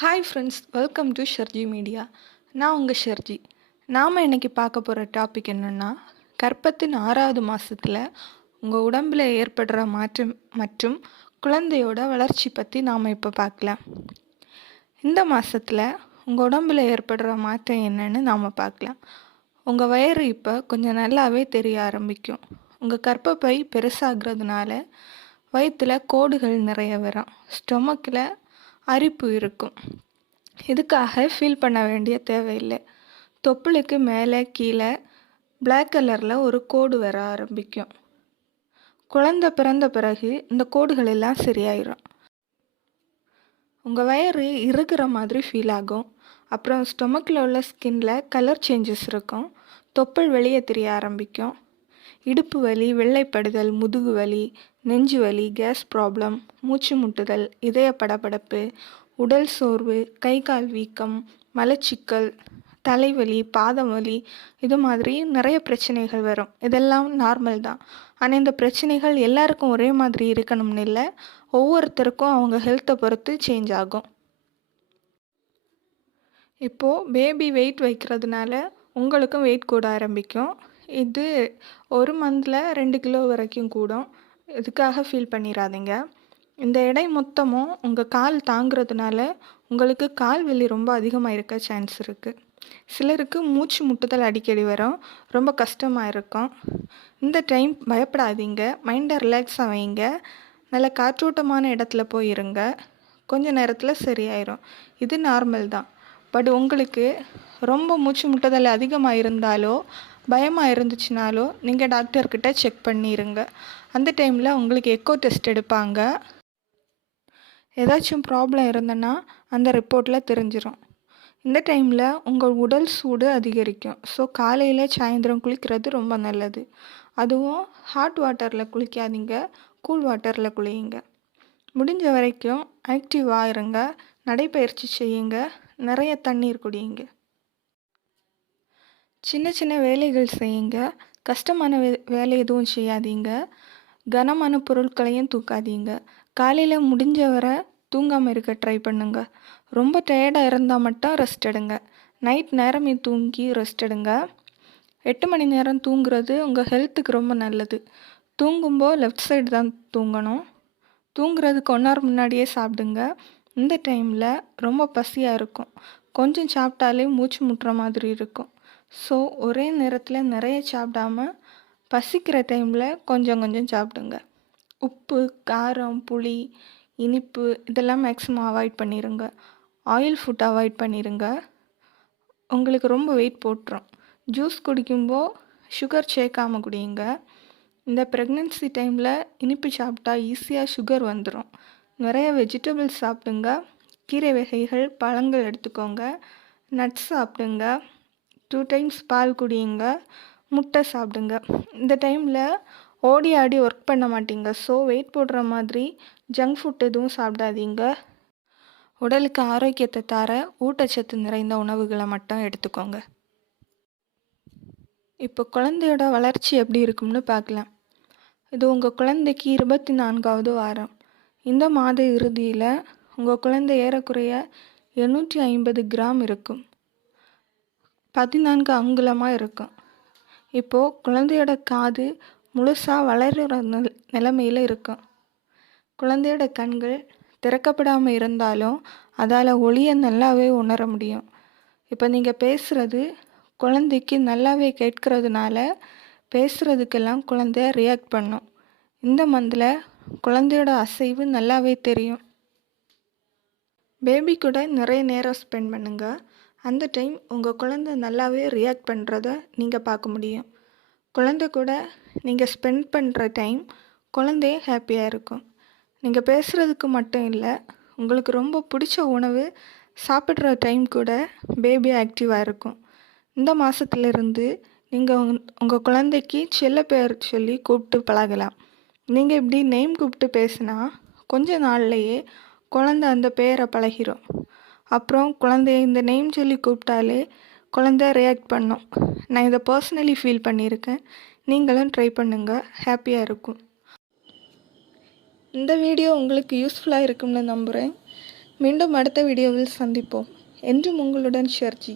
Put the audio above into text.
Hi friends, welcome to Sharji media. நான் உங்கள் ஷர்ஜி. நாம் இன்றைக்கி பார்க்க போகிற டாபிக் என்னென்னா, கர்ப்பத்தின் 6வது மாதத்தில் உங்கள் உடம்பில் ஏற்படுற மாற்றம் மற்றும் குழந்தையோட வளர்ச்சி பற்றி நாம் இப்போ பார்க்கலாம். இந்த மாதத்தில் உங்கள் உடம்பில் ஏற்படுற மாற்றம் என்னன்னு நாம் பார்க்கலாம். உங்கள் வயிறு இப்போ கொஞ்சம் நல்லாவே தெரிய ஆரம்பிக்கும். உங்கள் கர்ப்பப்பை பெருசாகிறதுனால வயிற்றில் கோடுகள் நிறைய வரும். ஸ்டொமக்கில் அரிப்பு இருக்கும். இதுக்காக ஃபீல் பண்ண வேண்டிய தேவையில்லை. தொப்புளுக்கு மேலே கீழே பிளாக் கலரில் ஒரு கோடு வர ஆரம்பிக்கும். குழந்தை பிறந்த பிறகு இந்த கோடுகள் எல்லாம் சரியாயிடும். உங்கள் வயிறு இருக்கிற மாதிரி ஃபீல் ஆகும். அப்புறம் ஸ்டொமக்கில் உள்ள ஸ்கின்ல கலர் சேஞ்சஸ் இருக்கும். தொப்புள் வெளியே தெரிய ஆரம்பிக்கும். இடுப்பு வலி, வெள்ளைப்படுதல், முதுகு வலி, நெஞ்சு வலி, கேஸ் ப்ராப்ளம், மூச்சு முட்டுதல், இதய படபடப்பு, உடல் சோர்வு, கை கால் வீக்கம், மலச்சிக்கல், தலைவலி, பாதம் வலி, இது மாதிரி நிறைய பிரச்சனைகள் வரும். இதெல்லாம் நார்மல் தான். ஆனால் இந்த பிரச்சனைகள் எல்லாருக்கும் ஒரே மாதிரி இருக்கணும்னு இல்லை. ஒவ்வொருத்தருக்கும் அவங்க ஹெல்த்தை பொறுத்து சேஞ்ச் ஆகும். இப்போது பேபி வெயிட் வைக்கிறதுனால உங்களுக்கும் வெயிட் கூட ஆரம்பிக்கும். இது ஒரு மந்தில் 2 கிலோ வரைக்கும் கூடும். இதுக்காக ஃபீல் பண்ணிடாதீங்க. இந்த எடை மொத்தமும் உங்கள் கால் தாங்கிறதுனால உங்களுக்கு கால் வலி ரொம்ப அதிகமாக இருக்க சான்ஸ் இருக்குது. சிலருக்கு மூச்சு முட்டுதல் அடிக்கடி வரும். ரொம்ப கஷ்டமாக இருக்கும். இந்த டைம் பயப்படாதீங்க. மைண்டை ரிலாக்ஸாக வைங்க. நல்ல காற்றோட்டமான இடத்துல போய் இருங்க. கொஞ்ச நேரத்தில் சரியாயிரும். இது நார்மல் தான். பட் உங்களுக்கு ரொம்ப மூச்சு முட்டுதல் அதிகமாக இருந்தாலோ பயமாக இருந்துச்சுனாலோ நீங்கள் டாக்டர்கிட்ட செக் பண்ணிடுங்க. அந்த டைமில் உங்களுக்கு எக்கோ டெஸ்ட் எடுப்பாங்க. ஏதாச்சும் ப்ராப்ளம் இருந்ததுன்னா அந்த ரிப்போர்ட்டில் தெரிஞ்சிடும். இந்த டைமில் உங்கள் உடல் சூடு அதிகரிக்கும். ஸோ காலையில் சாயந்தரம் குளிக்கிறது ரொம்ப நல்லது. அதுவும் ஹாட் வாட்டரில் குளிக்காதீங்க, கூல் வாட்டரில் குளியுங்க. முடிஞ்ச வரைக்கும் ஆக்டிவாக இருங்க. நடைப்பயிற்சி செய்யுங்க. நிறைய தண்ணீர் குடியுங்க. சின்ன சின்ன வேலைகள் செய்யுங்க. கஷ்டமான வேலை எதுவும் செய்யாதீங்க. கனமான பொருட்களையும் தூக்காதீங்க. காலையில் முடிஞ்ச வரை தூங்காமல் இருக்க ட்ரை பண்ணுங்க. ரொம்ப டயர்டாக இருந்தால் மட்டும் ரெஸ்ட் எடுங்க. நைட் நேரமே தூங்கி ரெஸ்ட் எடுங்க. 8 மணி நேரம் தூங்குறது உங்கள் ஹெல்த்துக்கு ரொம்ப நல்லது. தூங்கும்போது லெஃப்ட் சைடு தான் தூங்கணும். தூங்குறதுக்கு 1 hour முன்னாடியே சாப்பிடுங்க. இந்த டைமில் ரொம்ப பசியாக இருக்கும். கொஞ்சம் சாப்பிட்டாலே மூச்சு முட்டுற மாதிரி இருக்கும். ஸோ ஒரே நேரத்தில் நிறைய சாப்பிடாம பசிக்கிற டைமில் கொஞ்சம் கொஞ்சம் சாப்பிடுங்க. உப்பு, காரம், புளி, இனிப்பு இதெல்லாம் மேக்ஸிமம் அவாய்ட் பண்ணிடுங்க. ஆயில் ஃபுட் அவாய்ட் பண்ணிடுங்க. உங்களுக்கு ரொம்ப வெயிட் போட்டுரும். ஜூஸ் குடிக்கும்போது சுகர் சேர்க்காமல் குடியுங்க. இந்த ப்ரெக்னென்சி டைமில் இனிப்பு சாப்பிட்டா ஈஸியாக சுகர் வந்துடும். நிறைய வெஜிடபிள்ஸ் சாப்பிடுங்க. கீரை வகைகள், பழங்கள் எடுத்துக்கோங்க. நட்ஸ் சாப்பிடுங்க. 2 times பால் குடியுங்க. முட்டை சாப்பிடுங்க. இந்த டைமில் ஓடி ஆடி ஒர்க் பண்ண மாட்டீங்க. ஸோ வெயிட் போடுற மாதிரி ஜங்க் ஃபுட் எதுவும் சாப்பிடாதீங்க. உடலுக்கு ஆரோக்கியத்தை தர ஊட்டச்சத்து நிறைந்த உணவுகளை மட்டும் எடுத்துக்கோங்க. இப்போ குழந்தையோட வளர்ச்சி எப்படி இருக்கும்னு பார்க்கலாம். இது உங்கள் குழந்தைக்கு 24வது வாரம். இந்த மாத இறுதியில் உங்கள் குழந்தை ஏறக்குறைய 850 கிராம் இருக்கும். 14 அங்குலமாக இருக்கும். இப்போது குழந்தையோட காது முழுசாக வளர்கிற நிலைமையில் இருக்கும். குழந்தையோட கண்கள் திறக்கப்படாமல் இருந்தாலும் அதால் ஒளியை நல்லாவே உணர முடியும். இப்போ நீங்கள் பேசுகிறது குழந்தைக்கு நல்லாவே கேட்கறதுனால பேசுகிறதுக்கெல்லாம் குழந்தை ரியாக்ட் பண்ணும். இந்த மந்தில் குழந்தையோட அசைவு நல்லாவே தெரியும். பேபி கூட நிறைய நேரம் ஸ்பெண்ட் பண்ணுங்கள். அந்த டைம் உங்கள் குழந்தை நல்லாவே ரியாக்ட் பண்ணுறத நீங்கள் பார்க்க முடியும். குழந்தை கூட நீங்கள் ஸ்பெண்ட் பண்ணுற டைம் குழந்தைய ஹாப்பியாக இருக்கும். நீங்கள் பேசுகிறதுக்கு மட்டும் இல்லை, உங்களுக்கு ரொம்ப பிடிச்ச உணவு சாப்பிட்ற டைம் கூட பேபி ஆக்டிவாக இருக்கும். இந்த மாதத்துலேருந்து நீங்கள் உங்கள் குழந்தைக்கு செல்ல பேர் சொல்லி கூப்பிட்டு பழகலாம். நீங்கள் இப்படி நேம் கூப்பிட்டு பேசினா கொஞ்ச நாள்லையே குழந்தை அந்த பேரை பழகிடும். அப்புறம் குழந்தைய இந்த நேம் சொல்லி கூப்பிட்டாலே குழந்தை ரியாக்ட் பண்ணும். நான் இதை பர்சனலி ஃபீல் பண்ணியிருக்கேன். நீங்களும் ட்ரை பண்ணுங்கள். ஹாப்பியாக இருக்கும். இந்த வீடியோ உங்களுக்கு யூஸ்ஃபுல்லாக இருக்கும்னு நம்புகிறேன். மீண்டும் அடுத்த வீடியோவில் சந்திப்போம். என்றும் உங்களுடன் ஷர்ஜி.